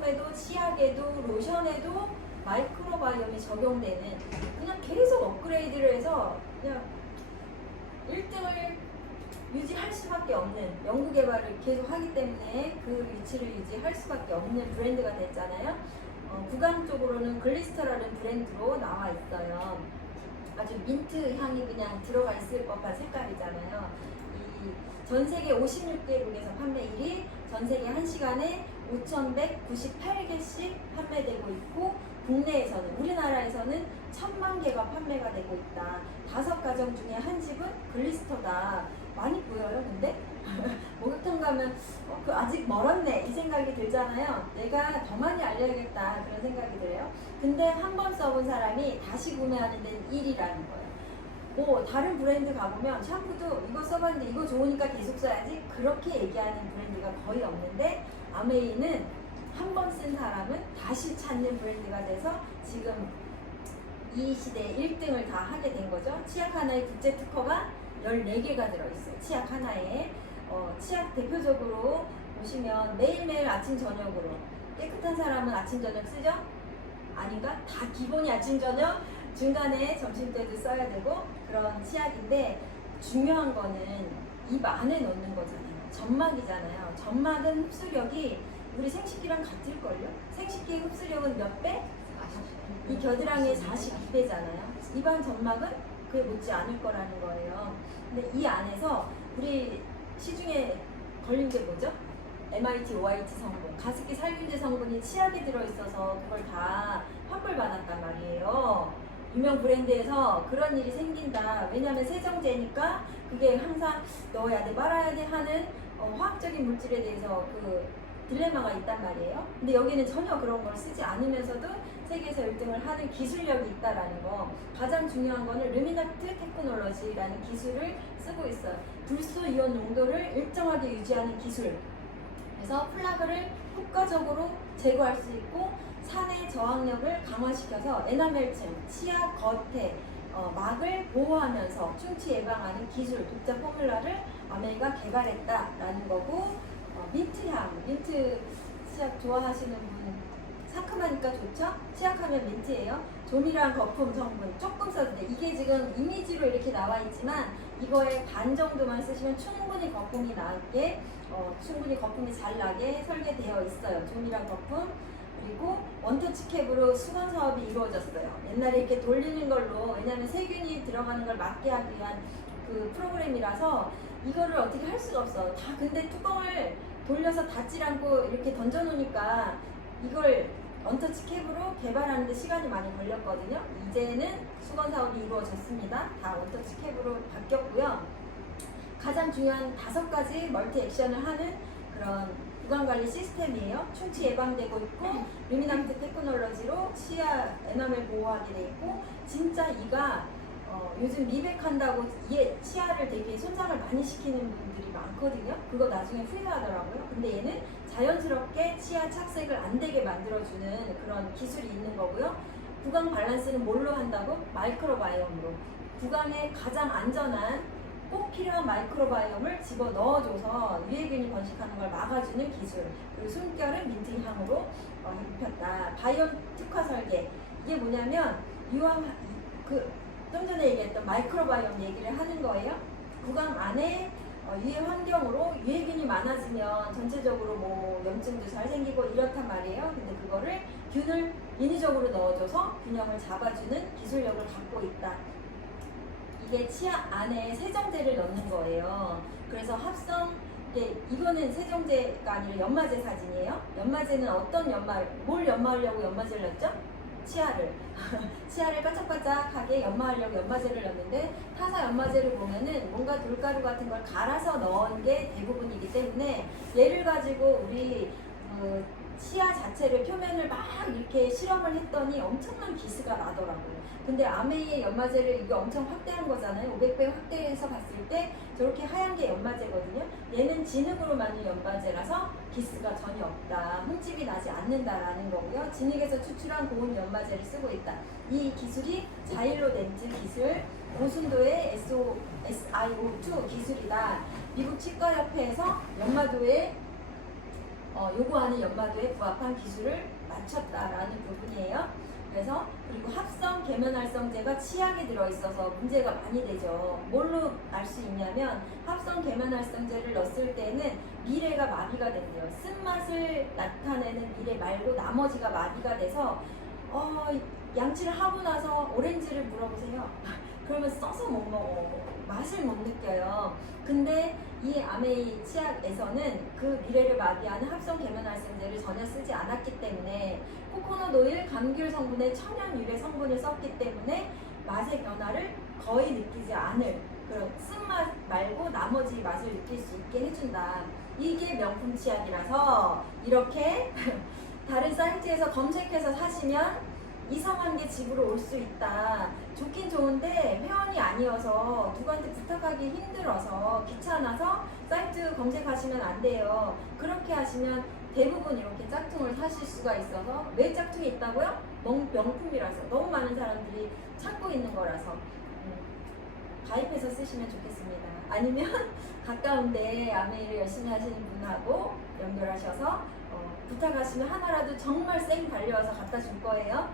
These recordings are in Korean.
화장품에도 치약에도 로션에도 마이크로바이옴이 적용되는, 그냥 계속 업그레이드를 해서 그냥 1등을 유지할 수밖에 없는, 연구개발을 계속 하기 때문에 그 위치를 유지할 수밖에 없는 브랜드가 됐잖아요. 구강 쪽으로는 글리스터라는 브랜드로 나와 있어요. 아주 민트 향이 그냥 들어가 있을 법한 색깔이잖아요. 전 세계 56개국에서 판매 1위, 전 세계 1시간에 5,198개씩 판매되고 있고, 국내에서는, 우리나라에서는 1,000만 개가 판매가 되고 있다. 5가정 중에 한 집은 글리스터다. 많이 보여요, 근데? 목욕탕 가면 그 아직 멀었네 이 생각이 들잖아요. 내가 더 많이 알려야겠다 그런 생각이 들어요. 근데 한 번 써본 사람이 다시 구매하는 데는 1위라는 거예요. 뭐 다른 브랜드 가보면 샴푸도 이거 써봤는데 이거 좋으니까 계속 써야지 그렇게 얘기하는 브랜드가 거의 없는데, 아메이는 한 번 쓴 사람은 다시 찾는 브랜드가 돼서 지금 이 시대에 1등을 다 하게 된 거죠. 치약 하나에 국제 특허가 14개가 들어있어요. 치약 하나에. 치약 대표적으로 보시면 매일매일 아침 저녁으로, 깨끗한 사람은 아침 저녁 쓰죠? 아닌가? 다 기본이 아침 저녁, 중간에 점심 때도 써야 되고 그런 치약인데, 중요한 거는 입 안에 넣는 거잖아요. 점막이잖아요. 점막은 흡수력이 우리 생식기랑 같을걸요? 생식기의 흡수력은 몇 배? 이 겨드랑이의 42배잖아요. 입안 점막은 그에 못지 않을 거라는 거예요. 근데 이 안에서 우리 시중에 걸린 게 뭐죠? MIT, OIT 성분, 가습기 살균제 성분이 치약에 들어있어서 그걸 다 환불받았단 말이에요. 유명 브랜드에서 그런 일이 생긴다. 왜냐하면 세정제니까 그게 항상 넣어야 돼, 말아야 돼 하는 화학적인 물질에 대해서 그 딜레마가 있단 말이에요. 근데 여기는 전혀 그런 걸 쓰지 않으면서도 세계에서 1등을 하는 기술력이 있다라는 거. 가장 중요한 거는 르미나트 테크놀로지라는 기술을 쓰고 있어요. 불소 이온 농도를 일정하게 유지하는 기술. 그래서 플라그를 효과적으로 제거할 수 있고, 산의 저항력을 강화시켜서 에나멜층, 치아 겉에 막을 보호하면서 충치 예방하는 기술, 독자 포뮬라를 아메이가 개발했다라는 거고, 민트향, 민트 치약 좋아하시는 분, 상큼하니까 좋죠? 치약하면 민트예요. 조미료랑 거품 성분 조금 써도 돼. 이게 지금 이미지로 이렇게 나와 있지만 이거의 반 정도만 쓰시면 충분히 거품이 나게, 충분히 거품이 잘 나게 설계되어 있어요. 조미료랑 거품. 그리고 원터치 캡으로 수건 사업이 이루어졌어요. 옛날에 이렇게 돌리는 걸로, 왜냐하면 세균이 들어가는 걸 막게 하기 위한 그 프로그램이라서 이거를 어떻게 할 수가 없어. 다 근데 뚜껑을 돌려서 닫질 않고 이렇게 던져 놓으니까 이걸 원터치 캡으로 개발하는데 시간이 많이 걸렸거든요. 이제는 수건 사업이 이루어졌습니다. 다 원터치 캡으로 바뀌었고요. 가장 중요한 5가지 멀티 액션을 하는 그런 구강관리 시스템이에요. 충치 예방되고 있고, 루미나트 테크놀로지로 치아 에나멜 보호하게 돼 있고, 진짜 이가 요즘 미백한다고 치아를 되게 손상을 많이 시키는 분들이 많거든요. 그거 나중에 후회하더라고요. 근데 얘는 자연스럽게 치아 착색을 안 되게 만들어주는 그런 기술이 있는 거고요. 구강 밸런스는 뭘로 한다고? 마이크로바이옴으로. 구강에 가장 안전한, 꼭 필요한 마이크로바이옴을 집어 넣어줘서 유해균이 번식하는 걸 막아주는 기술. 그리고 숨결은 민트향으로 입혔다. 바이옴 특화 설계. 이게 뭐냐면 좀 전에 얘기했던 마이크로바이옴 얘기를 하는 거예요. 구강 안에 유해 환경으로 유해균이 많아지면 전체적으로 뭐 염증도 잘 생기고 이렇단 말이에요. 근데 그거를 균을 인위적으로 넣어줘서 균형을 잡아주는 기술력을 갖고 있다. 이게 치아 안에 세정제를 넣는 거예요. 그래서 이거는 세정제가 아니라 연마제 사진이에요. 연마제는 어떤 뭘 연마하려고 연마제를 넣었죠? 치아를 바짝바짝하게 연마하려고 연마제를 넣는데, 타사 연마제를 보면은 뭔가 돌가루 같은 걸 갈아서 넣은 게 대부분이기 때문에 얘를 가지고 우리 치아 자체를, 표면을 막 이렇게 실험을 했더니 엄청난 기스가 나더라고요. 근데 아메이의 연마제를 이게 엄청 확대한 거잖아요. 500배 확대해서 봤을 때 저렇게 하얀 게 연마제거든요. 얘는 진흙으로 만든 연마제라서 기스가 전혀 없다, 흠집이 나지 않는다라는 거고요. 진흙에서 추출한 고온 연마제를 쓰고 있다. 이 기술이 자일로덴트 기술, 고순도의 SiO2 기술이다. 미국 치과협회에서 연마도의 요구하는 연마도에 부합한 기술을 맞췄다라는 부분이에요. 그래서 그리고 합성 계면활성제가 치약에 들어있어서 문제가 많이 되죠. 뭘로 알 수 있냐면 합성 계면활성제를 넣었을 때는 미레가 마비가 된대요. 쓴맛을 나타내는 미레 말고 나머지가 마비가 돼서 양치를 하고 나서 오렌지를 물어보세요. 그러면 써서 못 먹어. 맛을 못 느껴요. 근데 이 아메이 치약에서는 그 미래를 마비하는 합성 계면활성제를 전혀 쓰지 않았기 때문에 코코넛 오일, 감귤 성분의 천연 유래 성분을 썼기 때문에 맛의 변화를 거의 느끼지 않을 그런 쓴맛 말고 나머지 맛을 느낄 수 있게 해준다. 이게 명품 치약이라서 이렇게 다른 사이트에서 검색해서 사시면 이상한 게 집으로 올 수 있다. 좋긴 좋은데 회원이 아니어서 누구한테 부탁하기 힘들어서 귀찮아서 사이트 검색하시면 안 돼요. 그렇게 하시면 대부분 이렇게 짝퉁을 사실 수가 있어서 왜 짝퉁이 있다고요? 명품이라서 너무 많은 사람들이 찾고 있는 거라서 가입해서 쓰시면 좋겠습니다. 아니면 가까운데 아메이를 열심히 하시는 분하고 연결하셔서 부탁하시면 하나라도 정말 쌩 달려와서 갖다 줄 거예요.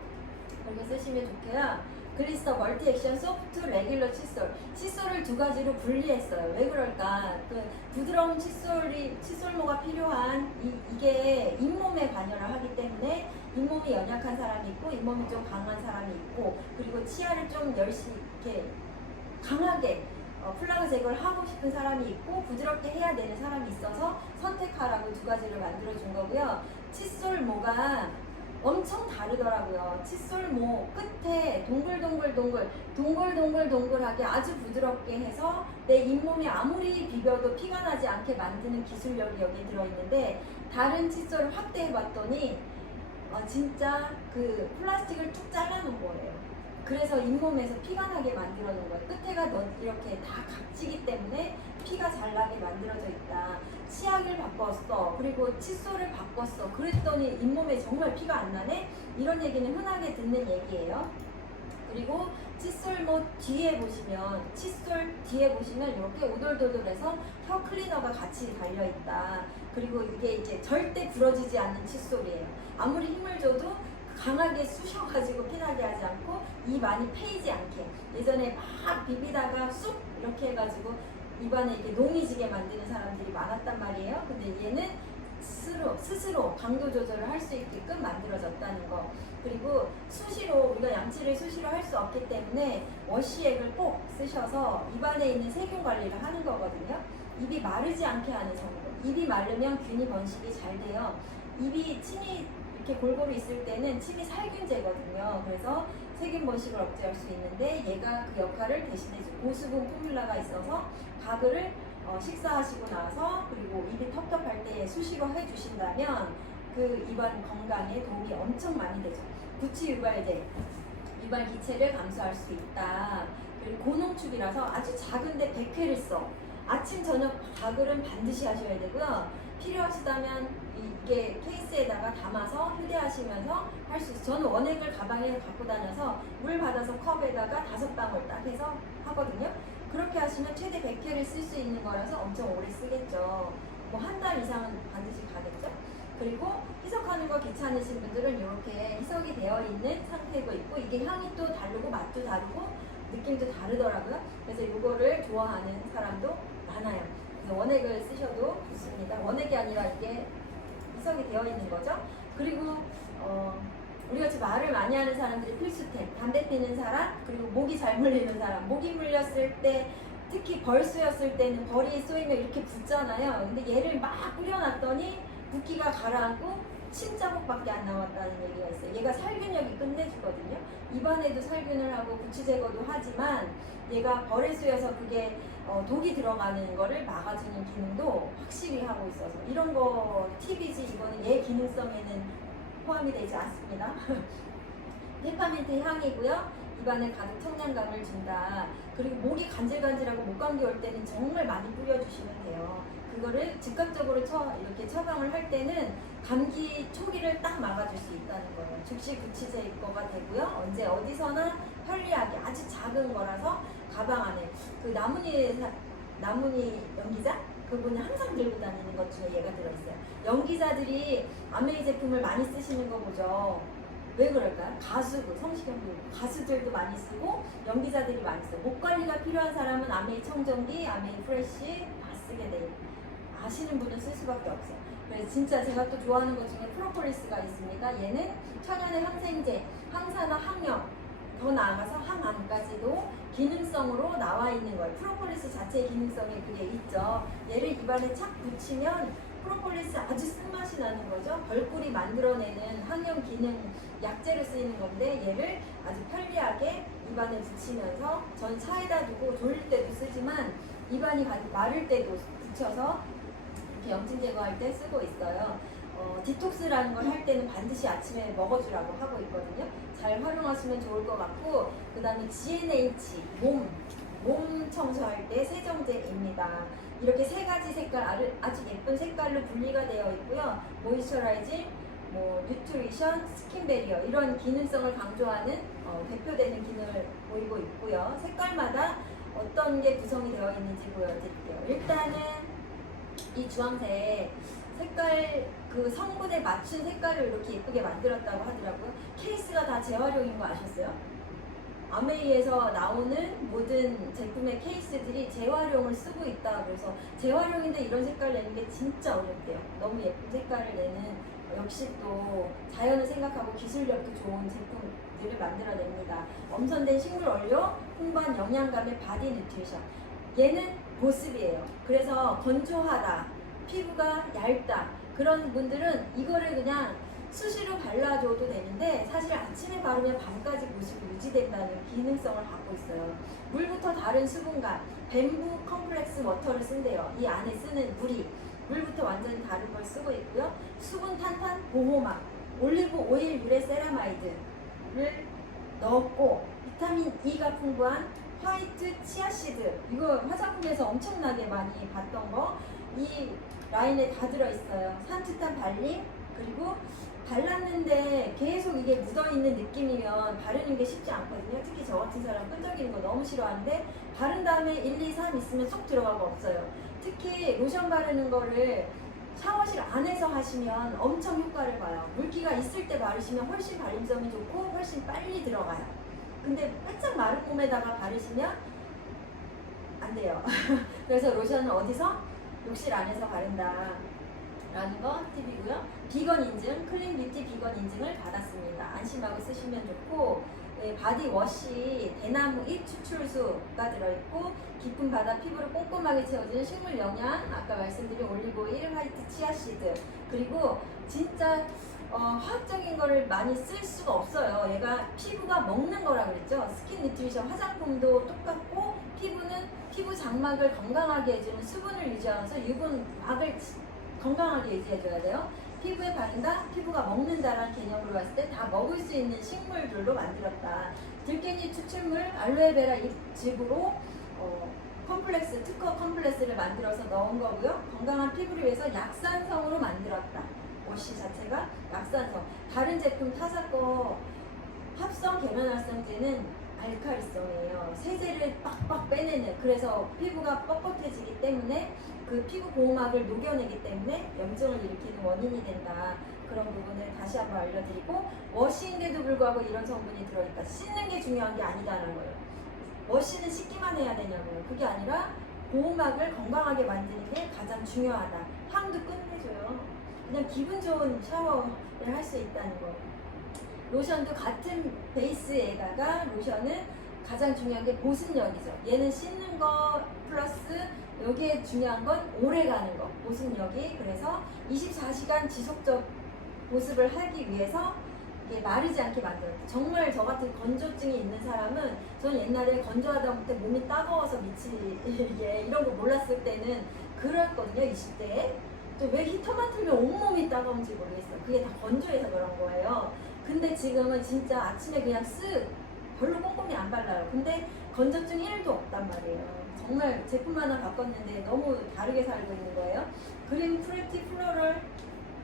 그렇게 쓰시면 좋고요. 글리스터 멀티 액션 소프트 레귤러 칫솔. 칫솔을 두 가지로 분리했어요. 왜 그럴까? 그 부드러운 칫솔모가 필요한 이게 잇몸에 관여를 하기 때문에 잇몸이 연약한 사람이 있고 잇몸이 좀 강한 사람이 있고 그리고 치아를 좀 열심히 이렇게 강하게 플라그 제거를 하고 싶은 사람이 있고 부드럽게 해야 되는 사람이 있어서 선택하라고 두 가지를 만들어 준 거고요. 칫솔모가 엄청 다르더라고요. 칫솔모 끝에 동글동글하게 아주 부드럽게 해서 내 잇몸이 아무리 비벼도 피가 나지 않게 만드는 기술력이 여기 들어있는데 다른 칫솔을 확대해 봤더니 진짜 그 플라스틱을 툭 잘라놓은 거예요. 그래서 잇몸에서 피가 나게 만들어 놓은 거예요. 끝에가 이렇게 다 각지기 때문에 피가 잘 나게 만들어져 있다. 치약을 바꿨어. 그리고 칫솔을 바꿨어. 그랬더니 잇몸에 정말 피가 안 나네? 이런 얘기는 흔하게 듣는 얘기예요. 그리고 칫솔 뒤에 보시면 이렇게 오돌도돌해서 혀 클리너가 같이 달려있다. 그리고 이게 이제 절대 부러지지 않는 칫솔이에요. 아무리 힘을 줘도 강하게 쑤셔가지고 피나게 하지 않고 입 안이 패이지 않게 예전에 막 비비다가 쑥 이렇게 해가지고 입안에 이렇게 농이지게 만드는 사람들이 많았단 말이에요. 근데 얘는 스스로 강도 조절을 할 수 있게끔 만들어졌다는 거. 그리고 수시로 우리가 양치를 수시로 할 수 없기 때문에 워시액을 꼭 쓰셔서 입안에 있는 세균 관리를 하는 거거든요. 입이 마르지 않게 하는 성분. 입이 마르면 균이 번식이 잘 돼요. 침이 이렇게 골고루 있을 때는 침이 살균제거든요. 그래서 세균 번식을 억제할 수 있는데 얘가 그 역할을 대신해주고 보수분 포뮬라가 있어서 가글을 식사하시고 나서 그리고 입이 텁텁할 때 수시로 해주신다면 그 입안 건강에 도움이 엄청 많이 되죠. 구취 유발제, 유발 기체를 감소할 수 있다. 그리고 고농축이라서 아주 작은데 100회를 써. 아침 저녁 가글은 반드시 하셔야 되고요. 필요하시다면 이게 케이스에다가 담아서 휴대하시면서 할 수 있어요. 저는 원액을 가방에 갖고 다녀서 물 받아서 컵에다가 5방울 딱 해서 하거든요. 그렇게 하시면 최대 100회를 쓸 수 있는 거라서 엄청 오래 쓰겠죠. 뭐 한 달 이상은 반드시 가겠죠. 그리고 희석하는 거 귀찮으신 분들은 이렇게 희석이 되어 있는 상태도 있고 이게 향이 또 다르고 맛도 다르고 느낌도 다르더라고요. 그래서 이거를 좋아하는 사람도 많아요. 그래서 원액을 쓰셔도 좋습니다. 원액이 아니라 이게 희석이 되어 있는 거죠. 그리고 우리같이 말을 많이 하는 사람들이 필수템, 담배 피는 사람, 그리고 목이 잘 물리는 사람. 목이 물렸을 때 특히 벌수였을 때는 벌이 쏘이면 이렇게 붓잖아요. 근데 얘를 막 뿌려놨더니 붓기가 가라앉고 침자국밖에 안 나왔다는 얘기가 있어요. 얘가 살균력이 끝내주거든요. 입안에도 살균을 하고 구취 제거도 하지만 얘가 벌에 쏘여서 그게 독이 들어가는 거를 막아주는 기능도 확실히 하고 있어서 이런 거 팁이지 이거는 얘 기능성에는 포함이 되지 않습니다. 페퍼민트 향이고요. 입안에 가득 청량감을 준다. 그리고 목이 간질간질하고 목감기 올 때는 정말 많이 뿌려주시면 돼요. 그거를 즉각적으로 이렇게 처방을 할 때는 감기 초기를 딱 막아줄 수 있다는 거예요. 즉시 구치제 거가 되고요. 언제 어디서나 편리하게 아주 작은 거라서 가방 안에 그 나뭇잎 연기자 그분이 항상 들고 다니는 것 중에 얘가 들어있어요. 연기자들이 아메이 제품을 많이 쓰시는 거 보죠. 왜 그럴까요? 가수고 성시경도 가수들도 많이 쓰고 연기자들이 많이 써요. 목 관리가 필요한 사람은 아메이 청정기, 아메이 프레쉬 다 쓰게 돼요. 아시는 분은 쓸 수밖에 없어요. 그래서 진짜 제가 또 좋아하는 것 중에 프로폴리스가 있습니다. 얘는 천연의 항생제, 항산화, 항염, 더 나아가서 항암까지도 기능성으로 나와 있는 거예요. 프로폴리스 자체의 기능성이 그게 있죠. 얘를 입안에 착 붙이면 프로폴리스 아주 쓴맛이 나는 거죠. 벌꿀이 만들어내는 항염 기능 약재로 쓰이는 건데 얘를 아주 편리하게 입안에 붙이면서 전 차에다 두고 졸릴 때도 쓰지만 입안이 마를 때도 붙여서 이렇게 염증 제거할 때 쓰고 있어요. 디톡스라는 걸 할 때는 반드시 아침에 먹어주라고 하고 있거든요. 잘 활용하시면 좋을 것 같고, 그 다음에 GNH 몸 청소할 때 세정제입니다. 이렇게 세 가지 색깔 아주 예쁜 색깔로 분리가 되어 있고요. 모이스처라이징, 뉴트리션, 스킨 베리어 이런 기능성을 강조하는 대표되는 기능을 보이고 있고요. 색깔마다 어떤 게 구성이 되어 있는지 보여드릴게요. 일단은 이 주황색 색깔 그 성분에 맞춘 색깔을 이렇게 예쁘게 만들었다고 하더라고요. 케이스가 다 재활용인 거 아셨어요? 아메이에서 나오는 모든 제품의 케이스들이 재활용을 쓰고 있다. 그래서 재활용인데 이런 색깔 내는 게 진짜 어렵대요. 너무 예쁜 색깔을 내는 역시 또 자연을 생각하고 기술력도 좋은 제품들을 만들어냅니다. 엄선된 식물 원료, 풍부한 영양감의 바디 뉴트리션. 얘는 보습이에요. 그래서 건조하다, 피부가 얇다 그런 분들은 이거를 그냥 수시로 발라줘도 되는데 사실 아침에 바르면 밤까지 보습이 유지된다는 기능성을 갖고 있어요. 물부터 다른 수분감, 뱀부 컴플렉스 워터를 쓴대요. 이 안에 쓰는 물부터 완전히 다른 걸 쓰고 있고요. 수분 탄탄 보호막, 올리브 오일 유래 세라마이드를 넣었고 비타민 E가 풍부한 화이트 치아씨드, 이거 화장품에서 엄청나게 많이 봤던 거 이 라인에 다 들어있어요. 산뜻한 발림, 그리고 발랐는데 계속 이게 묻어있는 느낌이면 바르는 게 쉽지 않거든요. 특히 저 같은 사람 끈적이는 거 너무 싫어하는데 바른 다음에 1, 2, 3 있으면 쏙 들어가고 없어요. 특히 로션 바르는 거를 샤워실 안에서 하시면 엄청 효과를 봐요. 물기가 있을 때 바르시면 훨씬 발림성이 좋고 훨씬 빨리 들어가요. 근데 바짝 마른 몸에다가 바르시면 안 돼요. 그래서 로션은 어디서? 욕실 안에서 바른다 라는 거 팁이고요. 비건 인증, 클린 뷰티 비건 인증을 받았습니다. 안심하고 쓰시면 좋고, 바디 워시 대나무 잎 추출수가 들어있고 깊은 바다 피부를 꼼꼼하게 채워주는 식물 영양, 아까 말씀드린 올리브오일, 화이트 치아씨드, 그리고 진짜 화학적인 거를 많이 쓸 수가 없어요. 얘가 피부가 먹는 거라 그랬죠. 스킨 뉴트리션 화장품도 똑같고 피부 장막을 건강하게 해주는 수분을 유지하면서 유분막을 건강하게 유지해줘야 돼요. 피부에 바른다, 피부가 먹는다라는 개념으로 봤을 때 다 먹을 수 있는 식물들로 만들었다. 들깻잎 추출물, 알로에베라 잎즙으로 컴플렉스, 특허 컴플렉스를 만들어서 넣은 거고요. 건강한 피부를 위해서 약산성으로 만들었다. 워시 자체가 약산성. 다른 제품 타사 거 합성 계면활성제는 알칼리성이에요. 세제를 빡빡 빼내는, 그래서 피부가 뻣뻣해지기 때문에 그 피부 보호막을 녹여내기 때문에 염증을 일으키는 원인이 된다. 그런 부분을 다시 한번 알려드리고, 워시인데도 불구하고 이런 성분이 들어있다. 씻는 게 중요한 게 아니다는 거예요. 워시는 씻기만 해야 되냐고요. 그게 아니라 보호막을 건강하게 만드는 게 가장 중요하다. 향도 끝내줘요. 그냥 기분 좋은 샤워를 할 수 있다는 거. 로션도 같은 베이스에다가 로션은 가장 중요한 게 보습력이죠. 얘는 씻는 거 플러스 여기에 중요한 건 오래 가는 거, 보습력이. 그래서 24시간 지속적 보습을 하기 위해서 이게 마르지 않게 만들었다. 정말 저 같은 건조증이 있는 사람은, 전 옛날에 건조하다 못해 몸이 따가워서 미치게 이런 거 몰랐을 때는 그랬거든요. 20대에. 또 왜 히터만 틀면 온몸이 따가운지 모르겠어요. 그게 다 건조해서 그런 거예요. 근데 지금은 진짜 아침에 그냥 쓱 별로 꼼꼼히 안 발라요. 근데 건조증 1도 없단 말이에요. 정말 제품 하나 바꿨는데 너무 다르게 살고 있는 거예요. 그린 프레티 플로럴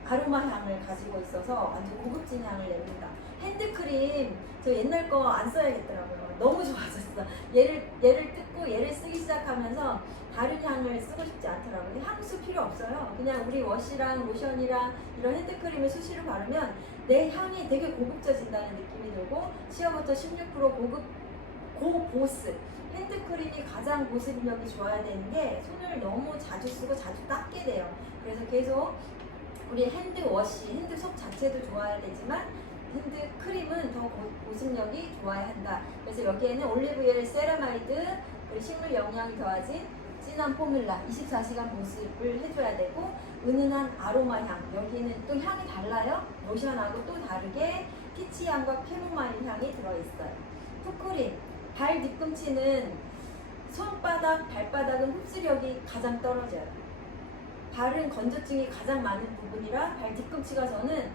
아로마 향을 가지고 있어서 완전 고급진 향을 냅니다. 핸드크림 저 옛날 거 안 써야겠더라고요. 너무 좋아졌어. 얘를 뜯고 얘를 쓰기 시작하면서 다른 향을 쓰고 싶지 않더라고요. 향수 필요 없어요. 그냥 우리 워시랑 로션이랑 이런 핸드크림을 수시로 바르면 내 향이 되게 고급져진다는 느낌이 들고 15부터 16% 고급 고보습 핸드크림이 가장 보습력이 좋아야 되는 게 손을 너무 자주 쓰고 자주 닦게 돼요. 그래서 계속 우리 핸드워시, 핸드솜 자체도 좋아야 되지만 핸드크림은 더 보습력이 좋아야 한다. 그래서 여기에는 올리브유의 세라마이드 그리고 식물 영양이 더해진 진한 포뮬라 24시간 보습을 해줘야 되고 은은한 아로마 향 여기는 또 향이 달라요. 로션하고 또 다르게 피치 향과 캐모마일 향이 들어있어요. 푸크린 발 뒤꿈치는 손바닥, 발바닥은 흡수력이 가장 떨어져요. 발은 건조증이 가장 많은 부분이라 발 뒤꿈치가 저는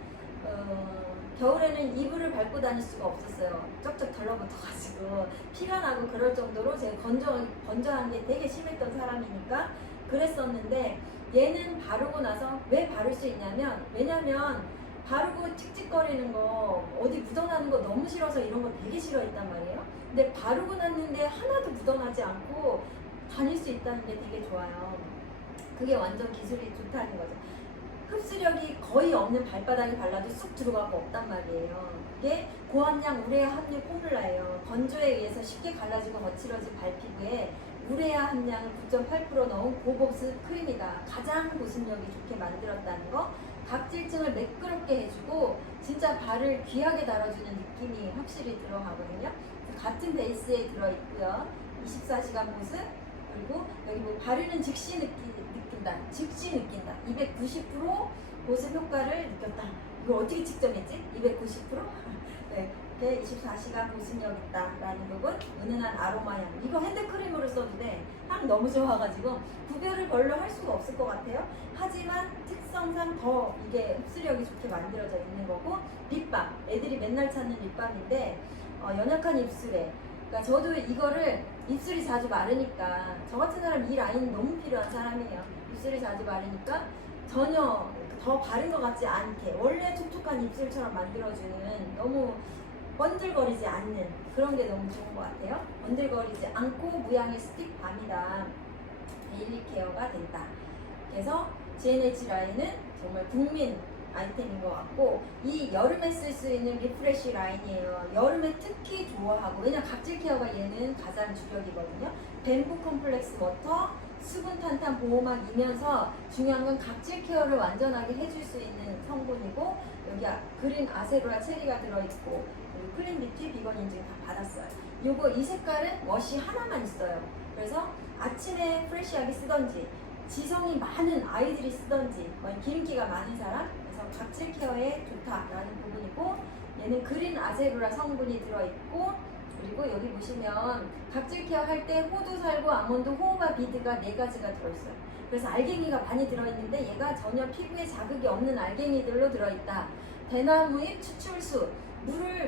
겨울에는 이불을 밟고 다닐 수가 없었어요. 쩍쩍 달라붙어가지고 피가 나고 그럴 정도로 제가 건조한 게 되게 심했던 사람이니까 그랬었는데 얘는 바르고 나서 왜 바를 수 있냐면 왜냐면 바르고 틱틱거리는 거 어디 묻어나는 거 너무 싫어서 이런 거 되게 싫어했단 말이에요. 근데 바르고 났는데 하나도 묻어나지 않고 다닐 수 있다는 게 되게 좋아요. 그게 완전 기술이 좋다는 거죠. 흡수력이 거의 없는 발바닥에 발라도 쑥 들어가고 없단 말이에요. 이게 고함량 우레아 함유 포뮬라예요. 건조에 의해서 쉽게 갈라지고 거칠어진 발피부에 우레아 함량을 9.8% 넣은 고보습 크림이다. 가장 보습력이 좋게 만들었다는 거. 각질층을 매끄럽게 해주고 진짜 발을 귀하게 달아주는 느낌이 확실히 들어가거든요. 같은 베이스에 들어있고요. 24시간 보습 그리고 여기 뭐 바르는 즉시 느낀다. 즉시 느낀다. 290% 보습 효과를 느꼈다. 이걸 어떻게 측정했지? 290%? 네, 이렇게 24시간 보습력 있다라는 부분. 은은한 아로마 향. 이거 핸드크림으로 써도 돼. 향 너무 좋아가지고 구별을 별로 할 수가 없을 것 같아요. 하지만 특성상 더 이게 흡수력이 좋게 만들어져 있는 거고 립밤. 애들이 맨날 찾는 립밤인데 연약한 입술에 그러니까 저도 이거를 입술이 자주 마르니까 저 같은 사람 이 라인 너무 필요한 사람이에요. 입술이 자주 마르니까 전혀 더 바른 것 같지 않게 원래 촉촉한 입술처럼 만들어주는 너무 번들거리지 않는 그런 게 너무 좋은 것 같아요. 번들거리지 않고 무향의 스틱밤이다. 데일리 케어가 된다. 그래서 GNH 라인은 정말 국민 아이템인 것 같고 이 여름에 쓸 수 있는 리프레쉬 라인이에요. 여름에 특히 좋아하고 왜냐 각질 케어가 얘는 가장 주력이거든요. 뱀부 컴플렉스 워터 수분 탄탄 보호막이면서 중요한 건 각질 케어를 완전하게 해줄 수 있는 성분이고 여기 그린 아세로라 체리가 들어있고 그리고 클린 뷰티 비건 인증 다 받았어요. 요거 이 색깔은 워시 하나만 있어요. 그래서 아침에 프레쉬하게 쓰던지 지성이 많은 아이들이 쓰던지 기름기가 많은 사람 그래서 각질 케어에 좋다라는 부분이고 얘는 그린 아세로라 성분이 들어있고 그리고 여기 보시면 각질 케어 할 때 호두살구 아몬드 호호바 비드가 4가지가 들어있어요. 그래서 알갱이가 많이 들어있는데 얘가 전혀 피부에 자극이 없는 알갱이들로 들어있다. 대나무잎 추출수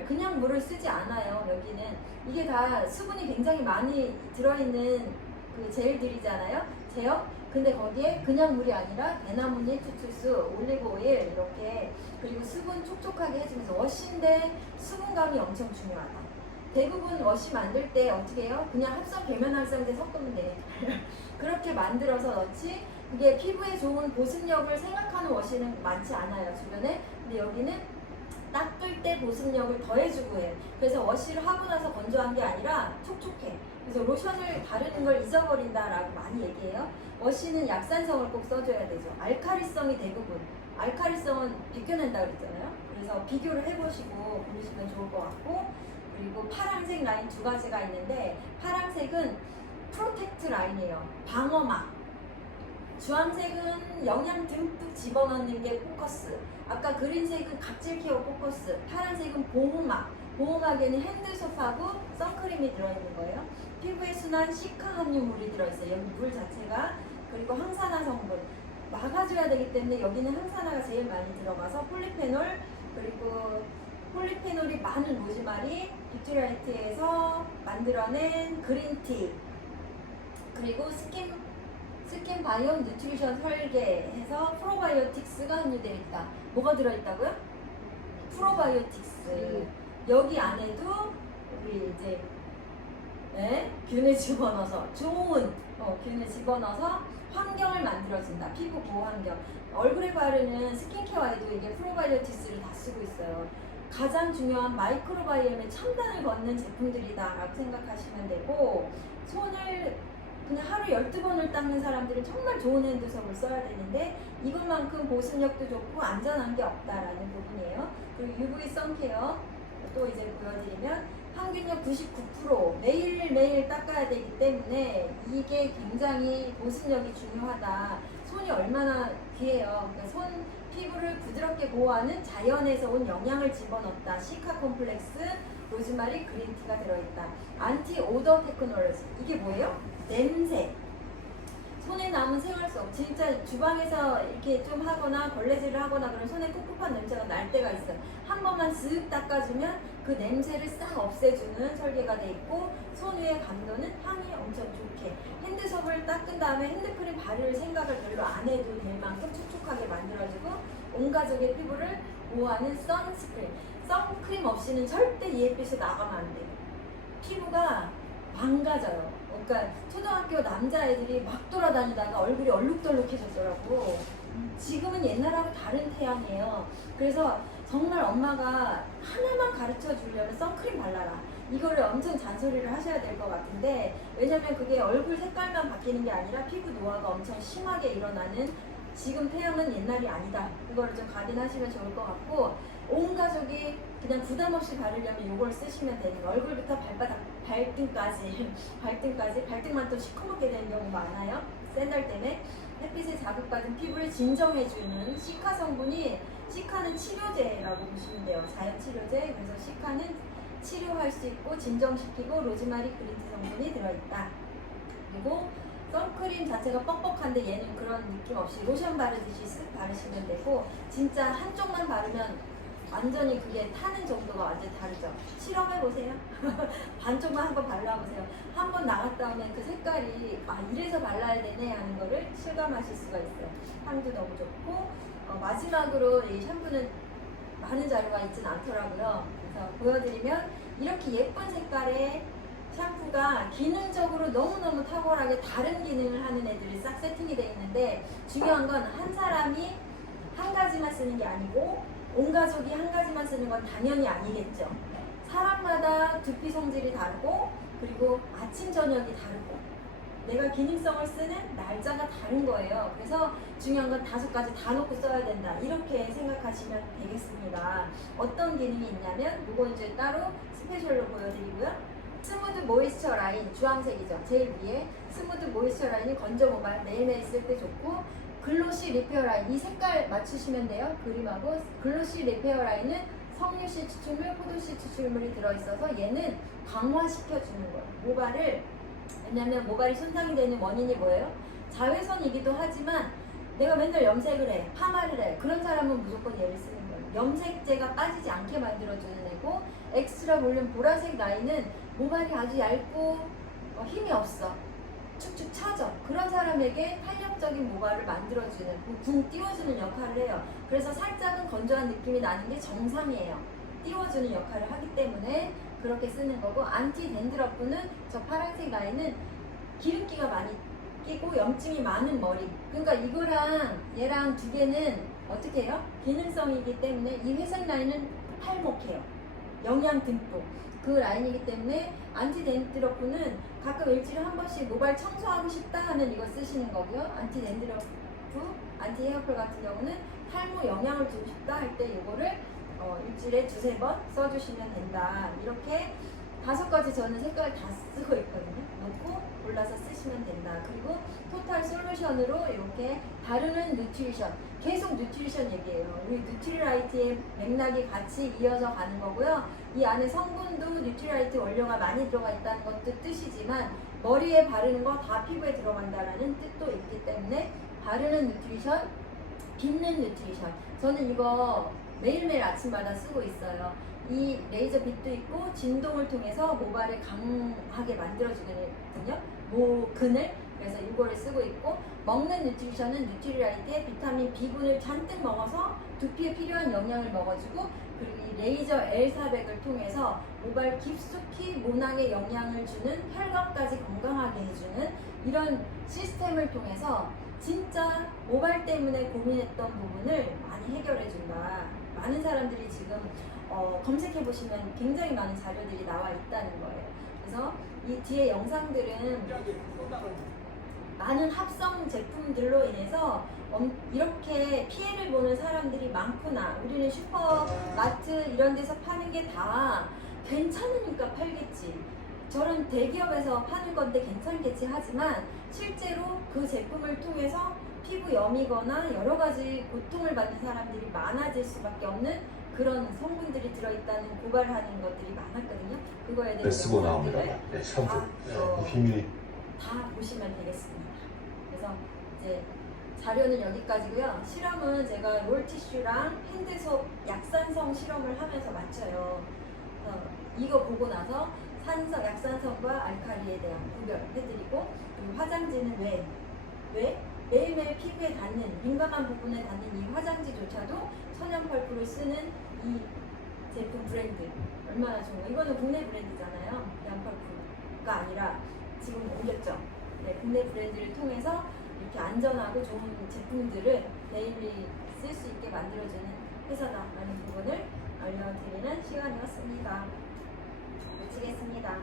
그냥 물을 쓰지 않아요. 여기는 이게 다 수분이 굉장히 많이 들어있는 그 젤들이잖아요. 제형 근데 거기에 그냥 물이 아니라 대나무잎 추출수, 올리브오일 이렇게 그리고 수분 촉촉하게 해주면서 워시인데 수분감이 엄청 중요하다. 대부분 워시 만들 때 어떻게 해요? 그냥 합성 계면 활성제 섞으면 돼. 그렇게 만들어서 넣지 이게 피부에 좋은 보습력을 생각하는 워시는 많지 않아요 주변에. 근데 여기는 닦을 때 보습력을 더해주고 해. 그래서 워시를 하고 나서 건조한 게 아니라 촉촉해. 그래서 로션을 바르는 걸 잊어버린다라고 많이 얘기해요. 워시는 약산성을 꼭 써줘야 되죠. 알카리성이 대부분. 알카리성은 벗겨낸다 그랬잖아요. 그래서 비교를 해보시고 고르시면 좋을 것 같고 그리고 파란색 라인 2가지가 있는데 파란색은 프로텍트 라인이에요. 방어막. 주황색은 영양 듬뿍 집어넣는 게 포커스. 아까 그린색은 각질 케어 포커스. 파란색은 보호막. 보호막에는 핸드소프하고 선크림이 들어있는 거예요. 피부에 순한 시카 함유물이 들어있어요. 여기 물 자체가. 그리고 항산화 성분. 막아줘야 되기 때문에 여기는 항산화가 제일 많이 들어가서 폴리페놀 그리고 폴리페놀이 많은 로즈마리, 빅토리아이트에서 만들어낸 그린티 그리고 스킨 바이옴 뉴트리션 설계해서 프로바이오틱스가 함유되어 있다. 뭐가 들어있다고요? 프로바이오틱스. 여기 안에도 우리 이제 네, 균을 집어넣어서 좋은 균을 집어넣어서 환경을 만들어준다. 피부 보호 환경. 얼굴에 바르는 스킨케어에도 이게 프로바이오티스를 다 쓰고 있어요. 가장 중요한 마이크로바이옴의 첨단을 걷는 제품들이다라고 생각하시면 되고, 손을 그냥 하루 12번을 닦는 사람들은 정말 좋은 핸드소을 써야 되는데 이것만큼 보습력도 좋고 안전한 게 없다라는 부분이에요. 그리고 UV 선케어 또 이제 보여드리면 항균력 99% 매일매일 닦아야 되기 때문에 이게 굉장히 보습력이 중요하다. 손이 얼마나 귀해요. 그러니까 손 피부를 부드럽게 보호하는 자연에서 온 영양을 집어넣었다. 시카 콤플렉스, 로즈마리, 그린티가 들어있다. 안티 오더 테크놀로지. 이게 뭐예요? 냄새. 손에 남은 생활속. 진짜 주방에서 이렇게 좀 하거나 걸레질을 하거나 그러면 손에 꿉꿉한 냄새가 날 때가 있어요. 한 번만 쓱 닦아주면 그 냄새를 싹 없애주는 설계가 돼 있고, 손 위에 감도는 향이 엄청 좋게. 핸드sob을 닦은 다음에 핸드크림 바를 생각을 별로 안 해도 될 만큼 촉촉하게 만들어주고, 온 가족의 피부를 보호하는 선스크림. 선크림 없이는 절대 이 햇빛에 나가면 안 돼요. 피부가 망가져요. 그러니까 초등학교 남자애들이 막 돌아다니다가 얼굴이 얼룩덜룩해졌더라고. 지금은 옛날하고 다른 태양이에요. 그래서 정말 엄마가 하나만 가르쳐 주려면 선크림 발라라. 이거를 엄청 잔소리를 하셔야 될 것 같은데, 왜냐면 그게 얼굴 색깔만 바뀌는 게 아니라 피부 노화가 엄청 심하게 일어나는, 지금 태양은 옛날이 아니다. 이거를 좀 각인하시면 좋을 것 같고, 온 가족이 그냥 부담 없이 바르려면 이걸 쓰시면 되는 거예요. 얼굴부터 발바닥, 발등만 또 시커멓게 되는 경우 많아요. 샌들 때문에. 햇빛에 자극받은 피부를 진정해주는 시카 성분이, 시카는 치료제라고 보시면 돼요. 자연 치료제. 그래서 시카는 치료할 수 있고 진정시키고, 로즈마리, 그린티 성분이 들어있다. 그리고 선크림 자체가 뻑뻑한데 얘는 그런 느낌 없이 로션 바르듯이 쓱 바르시면 되고, 진짜 한쪽만 바르면 완전히 그게 타는 정도가 완전히 다르죠. 실험해보세요. 반쪽만 한번 발라보세요. 한번 나갔다 오면 그 색깔이 이래서 발라야 되네 하는 거를 실감하실 수가 있어요. 향도 너무 좋고, 마지막으로 이 샴푸는 많은 자료가 있진 않더라고요. 그래서 보여드리면 이렇게 예쁜 색깔의 샴푸가 기능적으로 너무너무 탁월하게 다른 기능을 하는 애들이 싹 세팅이 되어 있는데, 중요한 건 한 사람이 한 가지만 쓰는 게 아니고 온 가족이 한 가지만 쓰는 건 당연히 아니겠죠. 사람마다 두피 성질이 다르고, 그리고 아침 저녁이 다르고, 내가 기능성을 쓰는 날짜가 다른 거예요. 그래서 중요한 건 5가지 다 놓고 써야 된다. 이렇게 생각하시면 되겠습니다. 어떤 기능이 있냐면, 이거 이제 따로 스페셜로 보여드리고요. 스무드 모이스처 라인, 주황색이죠. 제일 위에 스무드 모이스처 라인이 건조 모발 매일매일 쓸 때 좋고, 글로시 리페어 라인, 이 색깔 맞추시면 돼요. 그림하고. 글로시 리페어 라인은 석류씨 추출물, 포도씨 추출물이 들어있어서 얘는 강화시켜주는 거예요. 모발을. 왜냐면 모발이 손상이 되는 원인이 뭐예요? 자외선이기도 하지만 내가 맨날 염색을 해, 파마를 해, 그런 사람은 무조건 얘를 쓰는 거예요. 염색제가 빠지지 않게 만들어주는 애고, 엑스트라 볼륨 보라색 라인은 모발이 아주 얇고 힘이 없어, 축축 처져, 그런 사람에게 탄력적인 모발을 만들어주는, 붕 띄워주는 역할을 해요. 그래서 살짝은 건조한 느낌이 나는 게 정상이에요. 띄워주는 역할을 하기 때문에 그렇게 쓰는 거고, 안티 댄드러프는 저 파란색 라인은 기름기가 많이 끼고 염증이 많은 머리, 그러니까 이거랑 얘랑 두 개는 어떻게 해요? 기능성이기 때문에 이 회색 라인은 탈목해요. 영양 듬뿍. 그 라인이기 때문에 안티 댄드러프는 가끔 일주일에 한 번씩 모발 청소하고 싶다 하면 이거 쓰시는 거고요. 안티 댄드러프, 안티 헤어풀 같은 경우는 탈모 영양을 주고 싶다 할 때 이거를 일주일에 2-3번 써주시면 된다. 이렇게 5가지 저는 색깔 다 쓰고 있거든요. 놓고 골라서 쓰시면 된다. 그리고 토탈 솔루션으로 이렇게 바르는 뉴트리션, 계속 뉴트리션 얘기해요. 우리 뉴트리라이트의 맥락이 같이 이어져 가는 거고요. 이 안에 성분도 뉴트리라이트 원료가 많이 들어가 있다는 것도 뜻이지만, 머리에 바르는 거 다 피부에 들어간다라는 뜻도 있기 때문에 바르는 뉴트리션, 빗는 뉴트리션. 저는 이거 매일매일 아침마다 쓰고 있어요. 이 레이저 빛도 있고 진동을 통해서 모발을 강하게 만들어주거든요. 모근을. 그래서 이거를 쓰고 있고, 먹는 뉴트리션은 뉴트리라이트에 비타민 B군을 잔뜩 먹어서 두피에 필요한 영양을 먹어주고, 그리고 이 레이저 L400을 통해서 모발 깊숙이 모낭에 영양을 주는, 혈관까지 건강하게 해주는 이런 시스템을 통해서 진짜 모발 때문에 고민했던 부분을 많이 해결해준다. 많은 사람들이 지금 검색해보시면 굉장히 많은 자료들이 나와 있다는 거예요. 그래서 이 뒤에 영상들은 많은 합성 제품들로 인해서 이렇게 피해를 보는 사람들이 많구나. 우리는 슈퍼마트 이런 데서 파는 게 다 괜찮으니까 팔겠지. 저런 대기업에서 파는 건데 괜찮겠지 하지만 실제로 그 제품을 통해서 피부 염이거나 여러 가지 고통을 받는 사람들이 많아질 수밖에 없는 그런 성분들이 들어있다는 고발하는 것들이 많았거든요. 그거에 대해서 쓰고 나옵니다. 네, 샴푸. 비밀이. 다 보시면 되겠습니다. 그래서 이제 자료는 여기까지고요. 실험은 제가 롤티슈랑 핸드소 약산성 실험을 하면서 마쳐요. 이거 보고 나서 산성, 약산성과 알칼리에 대한 구별해드리고, 그리고 화장지는 왜? 매일매일 피부에 닿는, 민감한 부분에 닿는 이 화장지조차도 천연 펄프를 쓰는 이 제품 브랜드 얼마나 좋은 거. 이거는 국내 브랜드잖아요. 양펄프가 아니라 지금 옮겼죠. 네, 국내 브랜드를 통해서 이렇게 안전하고 좋은 제품들을 데일리 쓸 수 있게 만들어주는 회사다라는 부분을 알려드리는 시간이었습니다. 마치겠습니다.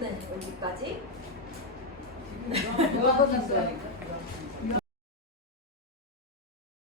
네, 여기까지. 이거 하고 있어요.